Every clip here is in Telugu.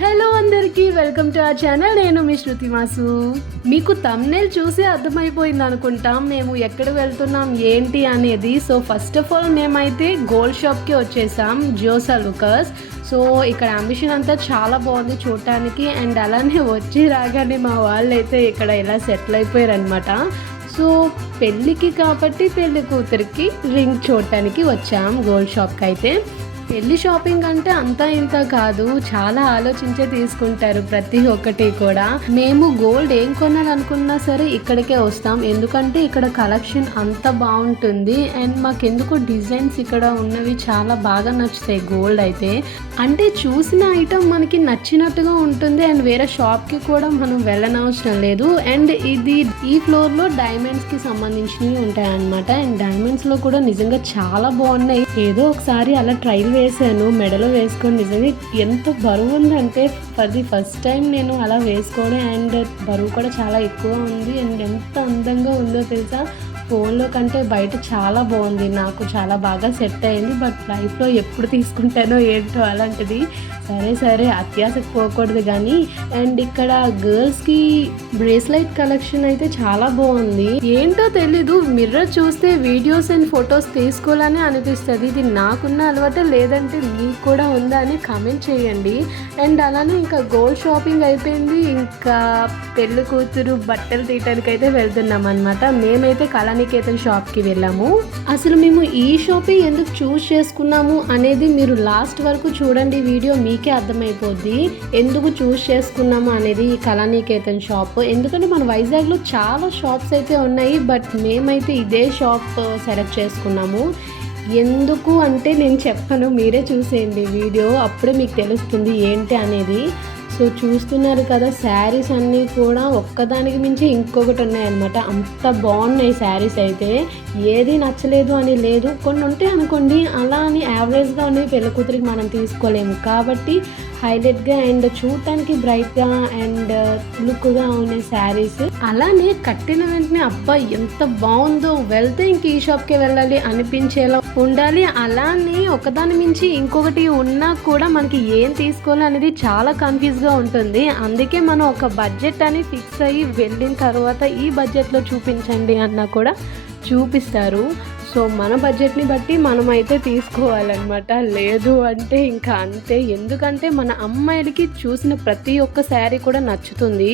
హలో అందరికీ వెల్కమ్ టు అవర్ ఛానల్. నేను మీ శృతి మాసు. మీకు థంబ్నెయిల్ చూసి అర్థమైపోయింది అనుకుంటాం మేము ఎక్కడ వెళ్తున్నాం ఏంటి అనేది. సో ఫస్ట్ ఆఫ్ ఆల్ మేమైతే గోల్డ్ షాప్కి వచ్చేసాం, జోసా లుకాస్. సో ఇక్కడ అంబిషన్ అంతా చాలా బాగుంది చూడటానికి. అండ్ అలానే వచ్చి రాగానే మా వాళ్ళు అయితే ఇక్కడ ఇలా సెటిల్ అయిపోయారు అనమాట. సో పెళ్ళికి కాబట్టి పెళ్లి కూతురికి రింగ్ చూడటానికి వచ్చాం గోల్డ్ షాప్కి. అయితే పెళ్లి షాపింగ్ అంటే అంతా ఇంత కాదు, చాలా ఆలోచించే తీసుకుంటారు ప్రతి ఒక్కటి కూడా. మేము గోల్డ్ ఏం కొనాలనుకున్నా సరే ఇక్కడికే వస్తాం, ఎందుకంటే ఇక్కడ కలెక్షన్ అంత బాగుంటుంది. అండ్ మాకెందుకు డిజైన్స్ ఇక్కడ ఉన్నవి చాలా బాగా నచ్చుతాయి. గోల్డ్ అయితే అంటే చూసిన ఐటమ్ మనకి నచ్చినట్టుగా ఉంటుంది. అండ్ వేరే షాప్కి కూడా మనం వెళ్ళనవసరం లేదు. అండ్ ఇది ఈ ఫ్లోర్లో డైమండ్స్కి సంబంధించినవి ఉంటాయి అన్నమాట. అండ్ డైమండ్స్లో కూడా నిజంగా చాలా బాగున్నాయి. ఏదో ఒకసారి అలా ట్రైల్ వేసాను, మెడలో వేసుకొని నిజంగా ఎంత బరువు ఉందంటే ఫస్ట్ టైం నేను అలా వేసుకోవడం. అండ్ బరువు కూడా చాలా ఎక్కువ ఉంది. అండ్ ఎంత అందంగా ఉందో తెలుసా, ఫోన్లో కంటే బయట చాలా బాగుంది, నాకు చాలా బాగా సెట్ అయింది. బట్ లైఫ్లో ఎప్పుడు తీసుకుంటానో ఏంటో అలాంటిది. సరే అత్యాశకు పోకూడదు కానీ. అండ్ ఇక్కడ గర్ల్స్కి బ్రేస్లైట్ కలెక్షన్ అయితే చాలా బాగుంది. ఏంటో తెలీదు, మిర్రర్ చూస్తే వీడియోస్ అండ్ ఫొటోస్ తీసుకోవాలని అనిపిస్తుంది. ఇది నాకున్న అలవాటే లేదంటే మీకు కూడా ఉందా అని కామెంట్ చేయండి. అండ్ అలానే ఇంకా గోల్డ్ షాపింగ్ అయిపోయింది, ఇంకా పెళ్లి కూతురు బట్టలు తీయటానికి అయితే వెళ్తున్నాం అనమాట. మేమైతే కళానికేతన్ షాప్కి వెళ్ళాము. అసలు మేము ఈ షాపింగ్ ఎందుకు చూస్ చేసుకున్నాము అనేది మీరు లాస్ట్ వరకు చూడండి, వీడియో మీకే అర్థమైపోద్ది ఎందుకు చూస్ చేసుకున్నాము అనేది. ఈ కళానికేతన్ షాప్ ఎందుకంటే మన వైజాగ్లో చాలా షాప్స్ అయితే ఉన్నాయి, బట్ మేమైతే ఇదే షాప్ సెలెక్ట్ చేసుకున్నాము. ఎందుకు అంటే నేను చెప్పను, మీరే చూసేయండి వీడియో, అప్పుడే మీకు తెలుస్తుంది ఏంటి అనేది. సో చూస్తున్నారు కదా, శారీస్ అన్నీ కూడా ఒక్కదానికి మించి ఇంకొకటి ఉన్నాయన్నమాట. అంత బాగున్నాయి శారీస్ అయితే, ఏది నచ్చలేదు అని లేదు. కొన్ని ఉంటాయి అనుకోండి, అలా అని యావరేజ్గా ఉన్నాయి పెళ్లి కూతురికి మనం తీసుకోలేము. కాబట్టి హైలైట్గా అండ్ చూడటానికి బ్రైట్గా అండ్ లుక్గా ఉన్నాయి శారీస్. అలానే కట్టిన వెంటనే అబ్బా ఎంత బాగుందో, వెళ్తే ఇంక ఈ షాప్కి వెళ్ళాలి అనిపించేలా ఉండాలి. అలానే ఒకదాని మించి ఇంకొకటి ఉన్నా కూడా మనకి ఏం తీసుకోవాలి అనేది చాలా కన్ఫ్యూజ్గా ఉంటుంది. అందుకే మనం ఒక బడ్జెట్ అని ఫిక్స్ అయ్యి వెళ్ళిన తర్వాత ఈ బడ్జెట్లో చూపించండి అన్నా కూడా చూపిస్తారు. సో మన బడ్జెట్ని బట్టి మనం అయితే తీసుకోవాలన్నమాట, లేదు అంటే ఇంకా అంతే. ఎందుకంటే మన అమ్మాయిలకి చూసిన ప్రతి ఒక్క శారీ కూడా నచ్చుతుంది,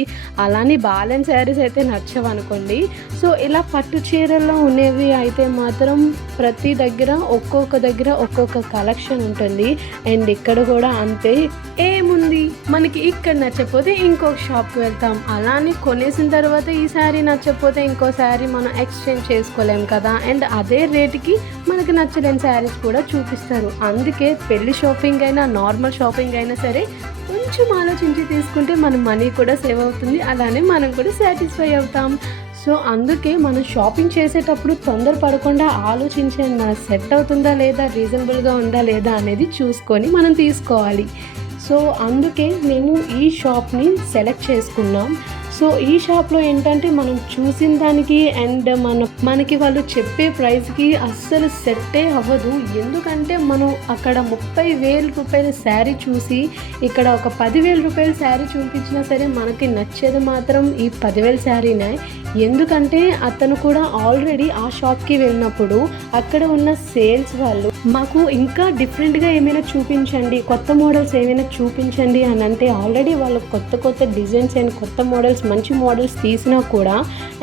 అలానే బాలెన్స్ శారీస్ అయితే నచ్చవనుకోండి. సో ఇలా పట్టు చీరల్లో ఉండేవి అయితే మాత్రం ప్రతి దగ్గర ఒక్కొక్క కలెక్షన్ ఉంటుంది. అండ్ ఇక్కడ కూడా అంతే, ఏముంది మనకి ఇక్కడ నచ్చకపోతే ఇంకొక షాప్కి వెళ్తాం, అలానే కొనేసిన తర్వాత ఈ శారీ నచ్చకపోతే ఇంకో శారీ మనం ఎక్స్చేంజ్ చేసుకోలేం కదా. అండ్ అదే రేటుకి మనకి నచ్చలేని శారీస్ కూడా చూపిస్తారు. అందుకే పెళ్లి షాపింగ్ అయినా నార్మల్ షాపింగ్ అయినా సరే కొంచెం ఆలోచించి తీసుకుంటే మన మనీ కూడా సేవ్ అవుతుంది, అలానే మనం కూడా సాటిస్ఫై అవుతాం. సో అందుకే మనం షాపింగ్ చేసేటప్పుడు తొందరపడకుండా ఆలోచించండి, మనకు సెట్ అవుతుందా లేదా, రీజనబుల్గా ఉందా లేదా అనేది చూసుకొని మనం తీసుకోవాలి. సో అందుకే మేము ఈ షాప్ని సెలెక్ట్ చేసుకున్నాం. సో ఈ షాప్లో ఏంటంటే మనం చూసిన దానికి అండ్ మనకి వాళ్ళు చెప్పే ప్రైస్కి అస్సలు సెట్టే అవ్వదు. ఎందుకంటే మనం అక్కడ 30,000 రూపాయల శారీ చూసి ఇక్కడ ఒక 10,000 రూపాయల శారీ చూపించినా సరే మనకి నచ్చేది మాత్రం ఈ 10,000 శారీనే. ఎందుకంటే అతను కూడా ఆల్రెడీ ఆ షాప్కి వెళ్ళినప్పుడు అక్కడ ఉన్న సేల్స్ వాళ్ళు మాకు ఇంకా డిఫరెంట్గా ఏమైనా చూపించండి, కొత్త మోడల్స్ ఏమైనా చూపించండి అని అంటే, ఆల్రెడీ వాళ్ళు కొత్త డిజైన్స్ అండ్ కొత్త మోడల్స్ మంచి మోడల్స్ తీసినా కూడా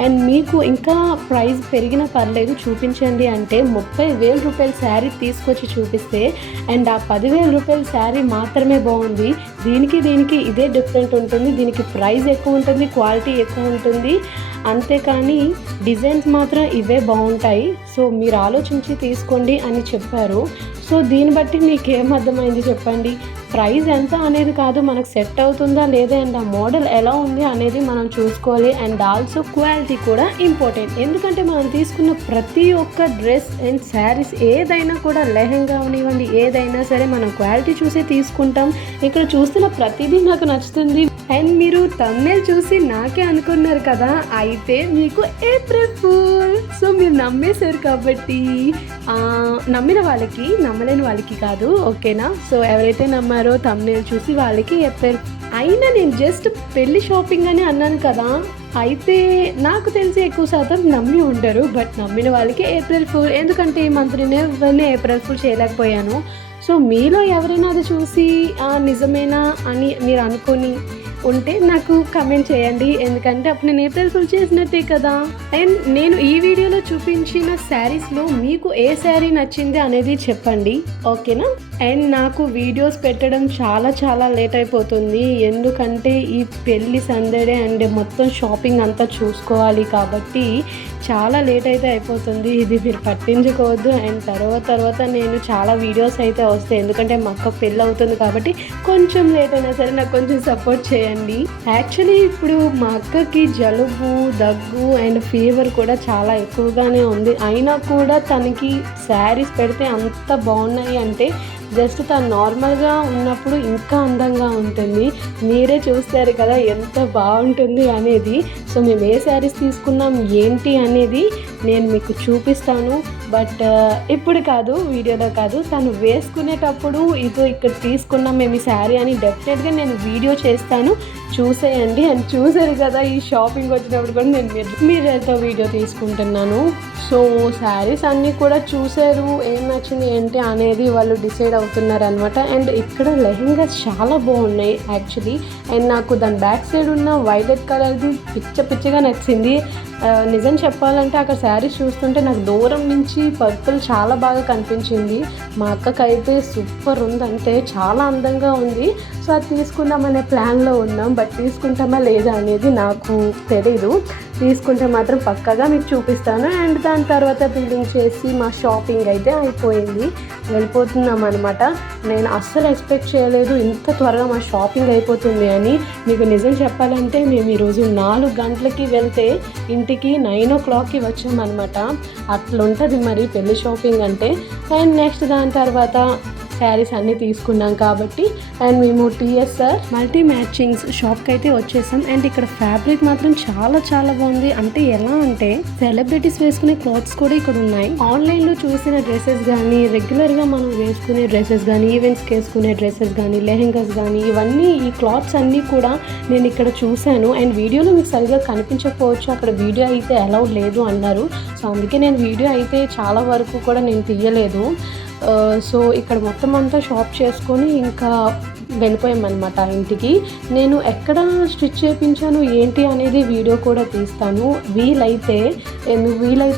అండ్ మీకు ఇంకా ప్రైస్ పెరిగినా పర్లేదు చూపించండి అంటే 30,000 రూపాయల శారీ తీసుకొచ్చి చూపిస్తే అండ్ ఆ 10,000 రూపాయల శారీ మాత్రమే బాగుంది, దీనికి ఇదే డిఫరెంట్ ఉంటుంది, దీనికి ప్రైస్ ఎక్కువ ఉంటుంది, క్వాలిటీ ఎక్కువ ఉంటుంది, అంతేకాని డిజైన్స్ మాత్రం ఇవే బాగుంటాయి, సో మీరు ఆలోచించి తీసుకోండి అని చెప్పారు. సో దీన్ని బట్టి మీకు ఏం అర్థమైంది చెప్పండి, ప్రైస్ ఎంత అనేది కాదు, మనకు సెట్ అవుతుందా లేదా అండ్ ఆ మోడల్ ఎలా ఉంది అనేది మనం చూసుకోవాలి. అండ్ ఆల్సో క్వాలిటీ కూడా ఇంపార్టెంట్, ఎందుకంటే మనం తీసుకున్న ప్రతి ఒక్క డ్రెస్ అండ్ శారీస్ ఏదైనా కూడా, లెహంగా అవనివ్వండి ఏదైనా సరే మనం క్వాలిటీ చూసి తీసుకుంటాం. ఇక్కడ చూస్తున్న ప్రతిదీ నాకు నచ్చుతుంది. అండ్ మీరు థంబ్నెయిల్ చూసి నాకే అనుకున్నారు కదా, అయితే మీకు ఏప్రిల్ ఫూల్. సో మీరు నమ్మేశారు కాబట్టి నమ్మిన వాళ్ళకి, నమ్మలేని వాళ్ళకి కాదు, ఓకేనా. సో ఎవరైతే నమ్మారో అనుకుంటున్నారో థంబ్నెయిల్ చూసి వాళ్ళకి ఏప్రిల్. అయినా నేను జస్ట్ పెళ్లి షాపింగ్ అని అన్నాను కదా, అయితే నాకు తెలిసి ఎక్కువ శాతం నమ్మి ఉండరు. బట్ నమ్మిన వాళ్ళకి ఏప్రిల్ ఫుల్, ఎందుకంటే ఈ మంత్ నేను ఎవరిని ఏప్రిల్ ఫుల్ చేయలేకపోయాను. సో మీలో ఎవరైనా అది చూసి నిజమేనా అని మీరు అనుకొని ఉంటే నాకు కమెంట్ చేయండి, ఎందుకంటే అప్పుడు నేను ఏప్రిల్ ఫుల్ చేసినట్టే కదా. అండ్ నేను ఈ వీడియోలో చూపించిన శారీస్లో మీకు ఏ శారీ నచ్చింది అనేది చెప్పండి, ఓకేనా. అండ్ నాకు వీడియోస్ పెట్టడం చాలా లేట్ అయిపోతుంది, ఎందుకంటే ఈ పెళ్ళి సందడే అండ్ మొత్తం షాపింగ్ అంతా చూసుకోవాలి కాబట్టి చాలా లేట్ అయితే అయిపోతుంది. ఇది మీరు పట్టించుకోవద్దు. అండ్ తర్వాత నేను చాలా వీడియోస్ అయితే వస్తాయి, ఎందుకంటే మా అక్క పెళ్ళి అవుతుంది కాబట్టి కొంచెం లేట్ అయినా సరే నాకు కొంచెం సపోర్ట్ చేయండి. యాక్చువల్లీ ఇప్పుడు మా అక్కకి జలుబు, దగ్గు అండ్ ఫీవర్ కూడా చాలా ఎక్కువగానే ఉంది. అయినా కూడా తనకి శారీస్ పెడితే అంత బాగున్నాయి అంటే జస్ట్ తను నార్మల్గా ఉన్నప్పుడు ఇంకా అందంగా ఉంటుంది. మీరే చూస్తారు కదా ఎంత బాగుంటుంది అనేది. సో మేము ఏ శారీస్ తీసుకున్నాం ఏంటి అనేది నేను మీకు చూపిస్తాను, బట్ ఇప్పుడు కాదు, వీడియోలో కాదు. తను వేసుకునేటప్పుడు ఇదో ఇక్కడ తీసుకున్నాం మేము ఈ శారీ అని డెఫినెట్గా నేను వీడియో చేస్తాను, చూసేయండి. అండ్ చూసారు కదా ఈ షాపింగ్ వచ్చినప్పుడు కూడా నేను మీరేతో వీడియో తీసుకుంటున్నాను. సో శారీస్ అన్నీ కూడా చూసారు, ఏం నచ్చింది ఏంటి అనేది వాళ్ళు డిసైడ్ అవుతున్నారు అనమాట. అండ్ ఇక్కడ లెహెంగాస్ చాలా బాగున్నాయి యాక్చువల్లీ. అండ్ నాకు దాని బ్యాక్ సైడ్ ఉన్న వైలెట్ కలర్ది పిచ్చగా నచ్చింది. నిజం చెప్పాలంటే అక్కడ శారీస్ చూస్తుంటే నాకు దూరం నుంచి పర్పుల్ చాలా బాగా కనిపించింది. మా అక్కకైతే సూపర్ ఉంది, అంటే చాలా అందంగా ఉంది. సో అది తీసుకుందామనే ప్లాన్లో ఉన్నాం, బట్ తీసుకుంటామా లేదా అనేది నాకు తెలీదు. తీసుకుంటే మాత్రం పక్కాగా మీకు చూపిస్తాను. అండ్ దాని తర్వాత బిల్డింగ్ చేసి మా షాపింగ్ అయితే అయిపోయింది, వెళ్ళిపోతున్నాం అనమాట. నేను అస్సలు ఎక్స్పెక్ట్ చేయలేదు ఇంత త్వరగా మా షాపింగ్ అయిపోతుంది అని. మీకు నిజం చెప్పాలంటే మేము ఈరోజు 4 గంటలకి వెళ్తే ఇంటికి 9 o'clockకి వచ్చామన్నమాట. అట్లుంటుంది మరి పెళ్లి షాపింగ్ అంటే. అండ్ నెక్స్ట్ దాని తర్వాత శారీస్ అన్నీ తీసుకున్నాం కాబట్టి అండ్ మేము టీఎస్ఆర్ మల్టీ మ్యాచింగ్స్ షాప్కి అయితే వచ్చేసాం. అండ్ ఇక్కడ ఫ్యాబ్రిక్ మాత్రం చాలా బాగుంది. అంటే ఎలా అంటే సెలబ్రిటీస్ వేసుకునే క్లాత్స్ కూడా ఇక్కడ ఉన్నాయి. ఆన్లైన్లో చూసిన డ్రెస్సెస్ కానీ, రెగ్యులర్గా మనం వేసుకునే డ్రెస్సెస్ కానీ, ఈవెంట్స్కి వేసుకునే డ్రెస్సెస్ కానీ, లెహెంగాస్ కానీ, ఇవన్నీ ఈ క్లాత్స్ అన్నీ కూడా నేను ఇక్కడ చూశాను. అండ్ వీడియోలో మీకు సరిగ్గా కనిపించకపోవచ్చు, అక్కడ వీడియో అయితే అలౌడ్ లేదు అన్నారు. సో అందుకే నేను వీడియో అయితే చాలా వరకు కూడా నేను తీయలేదు. సో ఇక్కడ మొత్తం అంతా షాప్ చేసుకొని ఇంకా వెళ్ళిపోయామన్నమాట ఇంటికి. నేను ఎక్కడ స్టిచ్ చేయించాను ఏంటి అనేది వీడియో కూడా తీస్తాను వీలైతే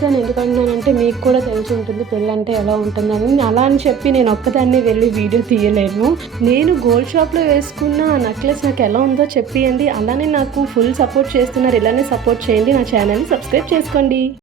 అని ఎందుకంటున్నానంటే మీకు కూడా తెలిసి ఉంటుంది పెళ్ళి అంటే ఎలా ఉంటుందని. అలా అని చెప్పి నేను ఒక్కదాన్ని వెళ్ళి వీడియో తీయలేను. నేను గోల్డ్ షాప్లో వేసుకున్న నెక్లెస్ నాకు ఎలా ఉందో చెప్పియండి. అలానే నాకు ఫుల్ సపోర్ట్ చేస్తున్నారు, ఇలానే సపోర్ట్ చేయండి. నా ఛానల్ని సబ్స్క్రైబ్ చేసుకోండి.